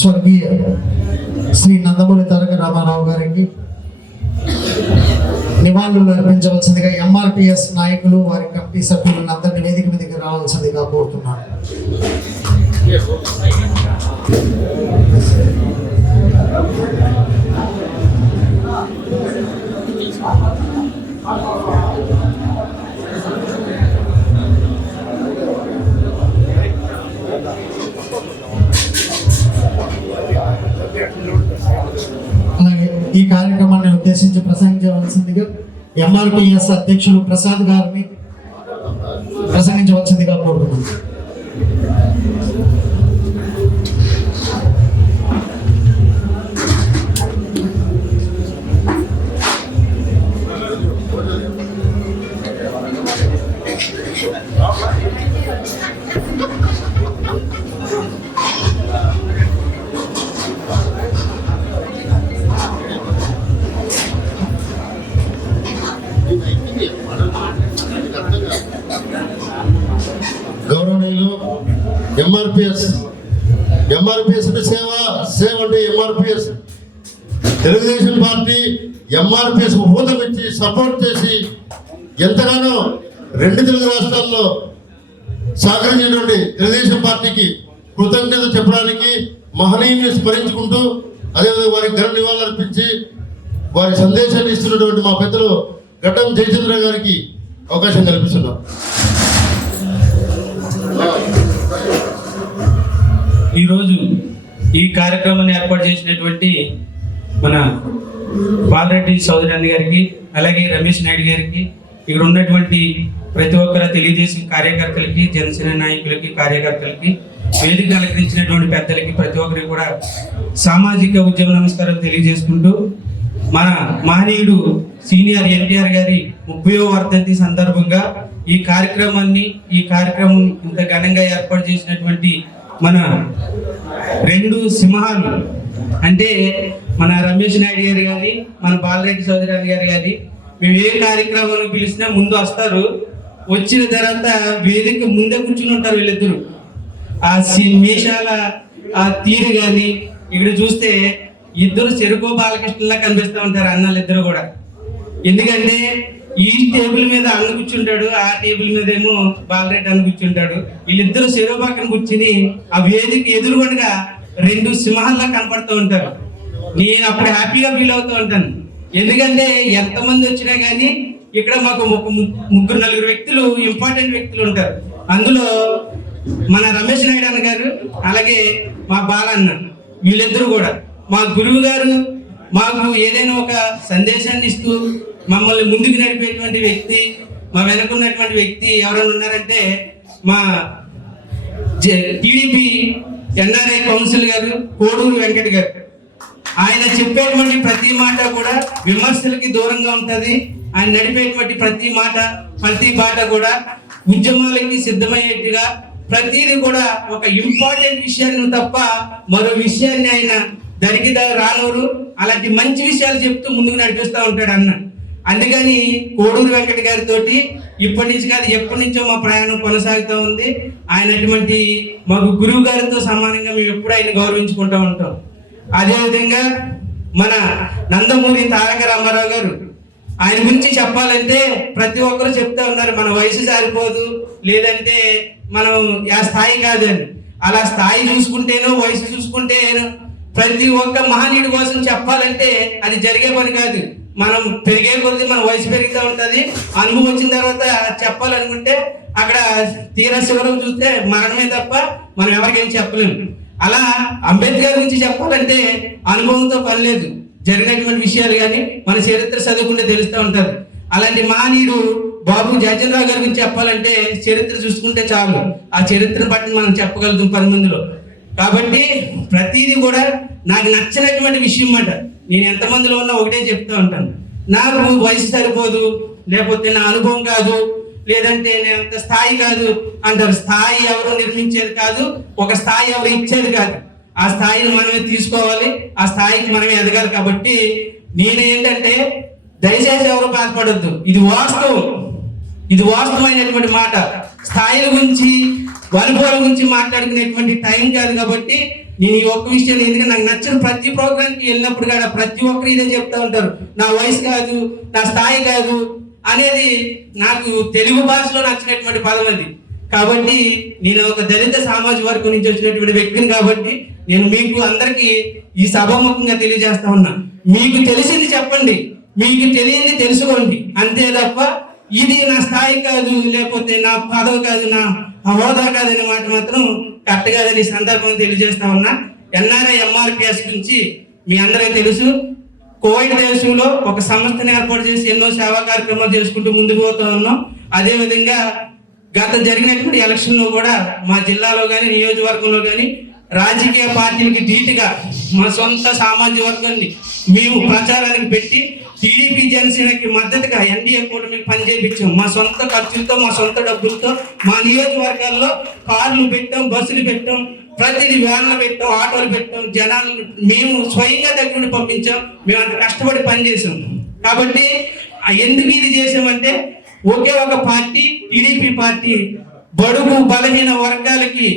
స్వర్గీయ శ్రీ నందమూరి తారక రామారావు గారికి నివాళులు అర్పించవలసిందిగా ఎంఆర్పిఎస్ నాయకులు వారి కమిటీ సభ్యులను అందరినీ వేదిక మీదకి రావాల్సిందిగా కోరుతున్నాను. అలాగే ఈ కార్యక్రమాన్ని ఉద్దేశించి ప్రసంగించవలసిందిగా ఎంఆర్పిఎస్ అధ్యక్షులు ప్రసాద్ గారిని ప్రసంగించవలసిందిగా కోరుతున్నాను. గౌరవనీయులు ఎంఆర్పిఎస్ సేవ అంటే ఎంఆర్పిఎస్ తెలుగుదేశం పార్టీ ఎంఆర్పిఎస్ హోదా ఇచ్చి సపోర్ట్ చేసి ఎంతగానో రెండు తెలుగు రాష్ట్రాల్లో సహకరించినటువంటి తెలుగుదేశం పార్టీకి కృతజ్ఞత చెప్పడానికి మహనీయుని స్మరించుకుంటూ అదేవిధంగా వారికి ఘన నివాళులు అర్పించి వారి సందేశాన్ని ఇస్తున్నటువంటి మా పెద్దలు గడ్డం జయచంద్ర గారికి అవకాశం కల్పిస్తున్నాం. ఈరోజు ఈ కార్యక్రమాన్ని ఏర్పాటు చేసినటువంటి మన బాలరెడ్డి చౌదరి గారికి, అలాగే రమేష్ నాయుడు గారికి, ఇక్కడ ఉన్నటువంటి ప్రతి ఒక్కరు తెలుగుదేశం కార్యకర్తలకి, జనసేన నాయకులకి, కార్యకర్తలకి, వేదిక అలంకరించినటువంటి పెద్దలకి, ప్రతి ఒక్కరికి కూడా సామాజిక ఉద్యమ నమస్కారం తెలియజేసుకుంటూ, మన మహనీయుడు సీనియర్ ఎన్టీఆర్ గారి 30వ వర్ధంతి సందర్భంగా ఈ కార్యక్రమం ఇంత ఘనంగా ఏర్పాటు చేసినటువంటి మన రెండు సింహాలు అంటే మన రమేష్ నాయుడు గారు కానీ, మన బాలరెడ్డి చౌదరి గారు కానీ, మేము ఏ కార్యక్రమాన్ని పిలిచినా ముందు వస్తారు. వచ్చిన తర్వాత వేదిక ముందే కూర్చుని ఉంటారు వీళ్ళిద్దరు. ఆ మీషాల ఆ తీరు కానీ ఇక్కడ చూస్తే ఇద్దరు చెరుకు బాలకృష్ణలా కనిపిస్తూ ఉంటారు అన్నలు ఇద్దరు కూడా. ఎందుకంటే ఈ టేబుల్ మీద అన్న కూర్చుంటాడు, ఆ టేబుల్ మీద ఏమో బాలరెడ్డి అన్న కూర్చుంటాడు. వీళ్ళిద్దరు చెరువు పక్కన కూర్చుని ఆ వేదిక ఎదురుగా రెండు సింహాల్లా కనపడుతూ ఉంటారు. నేను అప్పుడు హ్యాపీగా ఫీల్ అవుతూ ఉంటాను. ఎందుకంటే ఎంతమంది వచ్చినా కానీ ఇక్కడ మాకు ముగ్గురు నలుగురు వ్యక్తులు ఇంపార్టెంట్ వ్యక్తులు ఉంటారు. అందులో మన రమేష్ నాయుడు అన్న గారు, అలాగే మా బాలన్న, వీళ్ళిద్దరూ కూడా మా గురువు గారు. మాకు ఏదైనా ఒక సందేశాన్ని ఇస్తూ మమ్మల్ని ముందుకు నడిపేటువంటి వ్యక్తి, మా వెనుకున్నటువంటి వ్యక్తి ఎవరైనా ఉన్నారంటే మా టీడీపీ ఎన్ఆర్ఐ కౌన్సిల్ గారు కోడూరు వెంకట గారు. ఆయన చెప్పేటువంటి ప్రతి మాట కూడా విమర్శలకి దూరంగా ఉంటుంది. ఆయన నడిపేటువంటి ప్రతి మాట, ప్రతి బాట కూడా ఉద్యమాలకి సిద్ధమయ్యేట్టుగా ప్రతిదీ కూడా ఒక ఇంపార్టెంట్ విషయాన్ని తప్ప మరో విషయాన్ని ఆయన దరికి రానోరు. అలాంటి మంచి విషయాలు చెప్తూ ముందుకు నడిపిస్తూ ఉంటాడు అన్న. అందుకని కోడూరు వెంకట గారితో ఇప్పటి నుంచి కాదు ఎప్పటి నుంచో మా ప్రయాణం కొనసాగుతూ ఉంది. ఆయన అటువంటి మాకు గురువు గారితో సమానంగా మేము ఎప్పుడు ఆయన గౌరవించుకుంటూ ఉంటాం. అదేవిధంగా మన నందమూరి తారక రామారావు గారు, ఆయన గురించి చెప్పాలంటే ప్రతి ఒక్కరు చెప్తా ఉన్నారు మన వయసు సరిపోదు, లేదంటే మనం ఆ స్థాయి కాదని. అలా స్థాయి చూసుకుంటేనో వయసు చూసుకుంటేనో ప్రతి ఒక్క మహనీయుడి కోసం చెప్పాలంటే అది జరిగే పని కాదు. మనం పెరిగే కొద్ది మన వయసు పెరుగుతూ ఉంటుంది. అనుభవం వచ్చిన తర్వాత చెప్పాలనుకుంటే అక్కడ తీరా శివరం చూస్తే మరణమే తప్ప మనం ఎవరికేం చెప్పలేము. అలా అంబేద్కర్ గురించి చెప్పాలంటే అనుభవంతో పని లేదు. జరిగినటువంటి విషయాలు కానీ మన చరిత్ర చదువుకుంటే తెలుస్తూ ఉంటారు. అలాంటి మహనీయుడు బాబు జయచంద్రరావు గారి గురించి చెప్పాలంటే చరిత్ర చూసుకుంటే చాలు. ఆ చరిత్రను బట్టి మనం చెప్పగలుగుతాం 10 మందిలో. కాబట్టి ప్రతిదీ కూడా నాకు నచ్చినటువంటి విషయం మాట. నేను ఎంతమందిలో ఉన్నా ఒకటే చెప్తూ ఉంటాను, నాకు వయసు సరిపోదు, లేకపోతే నా అనుభవం కాదు, లేదంటే నేను అంత స్థాయి కాదు అంటారు. స్థాయి ఎవరు నిర్మించేది కాదు, ఒక స్థాయి ఎవరు ఇచ్చేది కాదు. ఆ స్థాయిని మనమే తీసుకోవాలి, ఆ స్థాయికి మనమే ఎదగాలి. కాబట్టి నేను ఏంటంటే దయచేసి ఎవరు బాధపడద్దు, ఇది వాస్తవమైనటువంటి మాట. స్థాయిల గురించి అనుభవాల గురించి మాట్లాడుకునేటువంటి టైం కాదు. కాబట్టి నేను ఈ ఒక్క విషయం ఎందుకంటే నాకు నచ్చిన ప్రతి ప్రోగ్రామ్కి వెళ్ళినప్పుడు కూడా ప్రతి ఒక్కరు ఇదే చెప్తా ఉంటారు, నా వయసు కాదు, నా స్థాయి కాదు అనేది. నాకు తెలుగు భాషలో నచ్చినటువంటి పదం అది. కాబట్టి నేను ఒక దళిత సామాజిక వర్గం నుంచి వచ్చినటువంటి వ్యక్తిని కాబట్టి నేను మీకు అందరికీ ఈ సభాముఖంగా తెలియజేస్తా ఉన్నా, మీకు తెలిసింది చెప్పండి, మీకు తెలియంది తెలుసుకోండి, అంతే తప్ప ఇది నా స్థాయి కాదు, లేకపోతే నా పదవి కాదు, నా హోదా కాదనే మాట మాత్రం కరెక్ట్ కాదని ఈ సందర్భంగా తెలియజేస్తా ఉన్నా. ఎన్ఆర్ఐ ఎంఆర్పిఎస్ గురించి మీ అందరికీ తెలుసు. కోవిడ్ దేశంలో ఒక సంస్థను ఏర్పాటు చేసి ఎన్నో సేవా కార్యక్రమాలు చేసుకుంటూ ముందుకు పోతూ ఉన్నాం. అదేవిధంగా గత జరిగినటువంటి ఎలక్షన్లో కూడా మా జిల్లాలో కానీ నియోజకవర్గంలో కానీ రాజకీయ పార్టీలకి ధీటుగా మా సొంత సామాజిక వర్గాన్ని మేము ప్రచారానికి పెట్టి టీడీపీ జనసేనకి మద్దతుగా ఎన్డీఏ కూటమికి పనిచేయించాం. మా సొంత ఖర్చులతో, మా సొంత డబ్బులతో మా నియోజకవర్గాల్లో కార్లు పెట్టాం, బస్సులు పెట్టాం, ప్రతిదీ వ్యాన్లు పెట్టాం, ఆటోలు పెట్టాం, జనాలు మేము స్వయంగా దగ్గర పంపించాం. మేము అంత కష్టపడి పనిచేసాం. కాబట్టి ఎందుకు ఇది చేసామంటే ఒకే ఒక పార్టీ, టీడీపీ పార్టీ బడుగు బలహీన వర్గాలకి,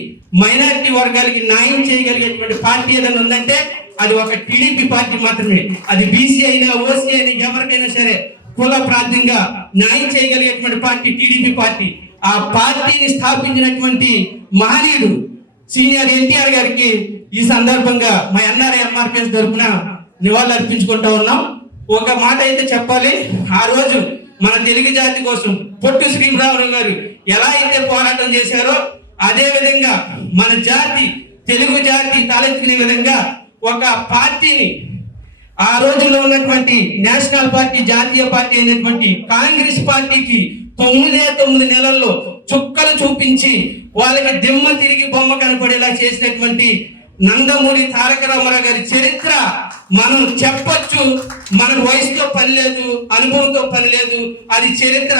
మైనారిటీ వర్గాలకి న్యాయం చేయగలిగేటువంటి పార్టీ ఏదైనా ఉందంటే అది ఒక టీడీపీ పార్టీ మాత్రమే. అది బీసీ అయినా, ఓసీ అయినా, ఎవరికైనా సరే కుల ప్రాంతంగా న్యాయం చేయగలిగేటువంటి పార్టీ టీడీపీ పార్టీ. ఆ పార్టీని స్థాపించినటువంటి మహనీయుడు సీనియర్ ఎన్టీఆర్ గారికి ఈ సందర్భంగా మా ఎన్ఆర్ఐ ఎంఆర్పిఎస్ తరఫున నివాళులు అర్పించుకుంటా ఉన్నాం. ఒక మాట అయితే చెప్పాలి, ఆ రోజు మన తెలుగు జాతి కోసం పొట్టు శ్రీరామరావు గారు ఎలా అయితే పోరాటం చేశారో అదే విధంగా మన జాతి, తెలుగు జాతి తలెత్తుకునే విధంగా ఒక పార్టీని ఆ రోజుల్లో ఉన్నటువంటి నేషనల్ పార్టీ, జాతీయ పార్టీ అయినటువంటి కాంగ్రెస్ పార్టీకి 9 నెలల్లో చుక్కలు చూపించి వాళ్ళకి దిమ్మ తిరిగి బొమ్మ కనపడేలా చేసినటువంటి నందమూరి తారక రామారావు గారి చరిత్ర మనం చెప్పొచ్చు. మన వయసుతో పని లేదు, అనుభవంతో పని లేదు, అది చరిత్ర.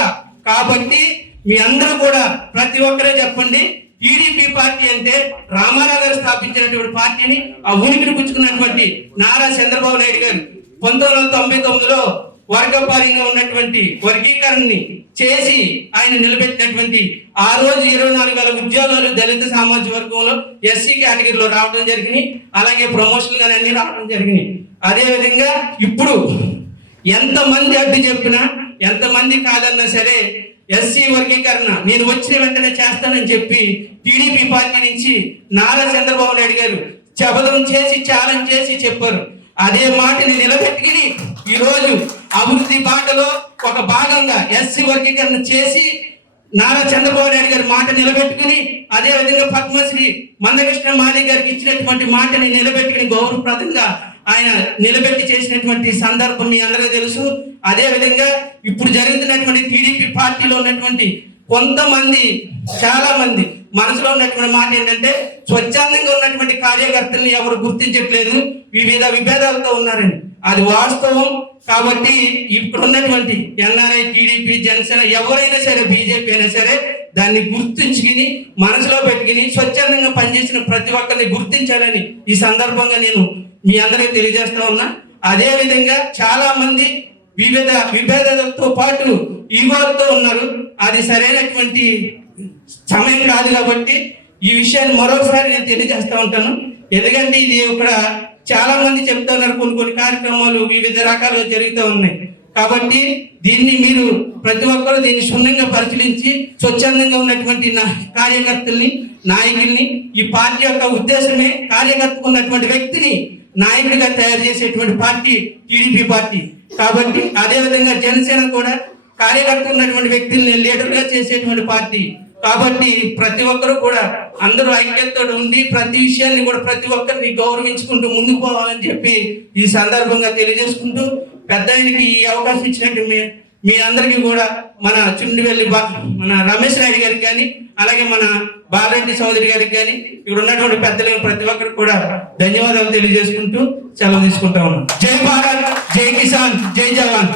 కాబట్టి మీ అందరూ కూడా ప్రతి ఒక్కరే చెప్పండి, టీడీపీ పార్టీ అంటే రామారావు గారు స్థాపించినటువంటి పార్టీని ఆ ఉనికిని పుచ్చుకున్నటువంటి నారా చంద్రబాబు నాయుడు గారు 1999లో వర్గపారీగా ఉన్నటువంటి వర్గీకరణని చేసి ఆయన నిలబెట్టినటువంటి ఆ రోజు 24,000 ఉద్యోగాలు దళిత సామాజిక వర్గంలో ఎస్సీ కేటగిరీలో రావడం జరిగింది. అలాగే ప్రమోషన్లు కానీ అన్ని రావడం జరిగింది. అదేవిధంగా ఇప్పుడు ఎంతమంది అడ్డు చెప్పినా, ఎంతమంది కాదన్నా సరే ఎస్సీ వర్గీకరణ నేను వచ్చిన వెంటనే చేస్తానని చెప్పి టీడీపీ పార్టీ నుంచి నారా చంద్రబాబు నాయుడు గారు శపథం చేసి ఛాలెంజ్ చేసి చెప్పారు. అదే మాటని నిలబెట్టుకుని ఈరోజు అభివృద్ధి బాటలో ఒక భాగంగా ఎస్సీ వర్గీకరణ చేసి నారా చంద్రబాబు నాయుడు గారి మాట నిలబెట్టుకుని, అదే విధంగా పద్మశ్రీ మందకృష్ణ మాదిగ గారికి ఇచ్చినటువంటి మాటని నిలబెట్టుకుని గౌరవప్రదంగా ఆయన నిలబెట్టి చేసినటువంటి సందర్భం మీ అందరికీ తెలుసు. అదే విధంగా ఇప్పుడు జరుగుతున్నటువంటి టీడీపీ పార్టీలో ఉన్నటువంటి కొంతమంది, చాలా మంది మనసులో ఉన్నటువంటి మాట ఏంటంటే స్వచ్ఛందంగా ఉన్నటువంటి కార్యకర్తల్ని ఎవరు గుర్తించట్లేదు, వివిధ విభేదాలతో ఉన్నారని. అది వాస్తవం. కాబట్టి ఇప్పుడు ఉన్నటువంటి ఎన్ఆర్ఐ, టీడీపీ, జనసేన ఎవరైనా సరే, బీజేపీ అయినా సరే దాన్ని గుర్తించుకుని మనసులో పెట్టుకుని స్వచ్ఛందంగా పనిచేసిన ప్రతి ఒక్కరిని గుర్తించాలని ఈ సందర్భంగా నేను మీ అందరికీ తెలియజేస్తా ఉన్నా. అదే విధంగా చాలా మంది వివిధ విభేదాలతో పాటు ఈగోలతో ఉన్నారు. అది సరైనటువంటి సమయం కాదు. కాబట్టి ఈ విషయాన్ని మరోసారి నేను తెలియజేస్తా ఉంటాను. ఎందుకంటే ఇది ఇక్కడ చాలా మంది చెప్తా ఉన్నారు, కొన్ని కార్యక్రమాలు వివిధ రకాలుగా జరుగుతూ ఉన్నాయి. కాబట్టి దీన్ని మీరు ప్రతి ఒక్కరూ దీన్ని క్షుణ్ణంగా పరిశీలించి స్వచ్ఛందంగా ఉన్నటువంటి కార్యకర్తల్ని, నాయకుల్ని, ఈ పార్టీ యొక్క ఉద్దేశమే కార్యకర్తకు ఉన్నటువంటి వ్యక్తిని నాయకుడిగా తయారు చేసేటువంటి పార్టీ టీడీపీ పార్టీ. కాబట్టి అదేవిధంగా జనసేన కూడా కార్యకర్త ఉన్నటువంటి వ్యక్తుల్ని లీడర్గా చేసేటువంటి పార్టీ. కాబట్టి ప్రతి ఒక్కరు కూడా అందరూ ఐక్యతతో ఉండి ప్రతి విషయాన్ని కూడా ప్రతి ఒక్కరిని గౌరవించుకుంటూ ముందుకు పోవాలని చెప్పి ఈ సందర్భంగా తెలియజేసుకుంటూ, పెద్ద ఆయనకి ఈ అవకాశం ఇచ్చినట్టు మీ అందరికీ కూడా మన చుండివెల్లి మన రమేష్ నాయుడు గారికి కానీ, అలాగే మన బాలరెడ్డి చౌదరి గారికి కానీ, ఇక్కడ ఉన్నటువంటి పెద్దలైన ప్రతి ఒక్కరికి కూడా ధన్యవాదాలు తెలియజేసుకుంటూ సెలవు తీసుకుంటా ఉన్నాం. జై భారత్, జై కిసాన్, జై జవాన్.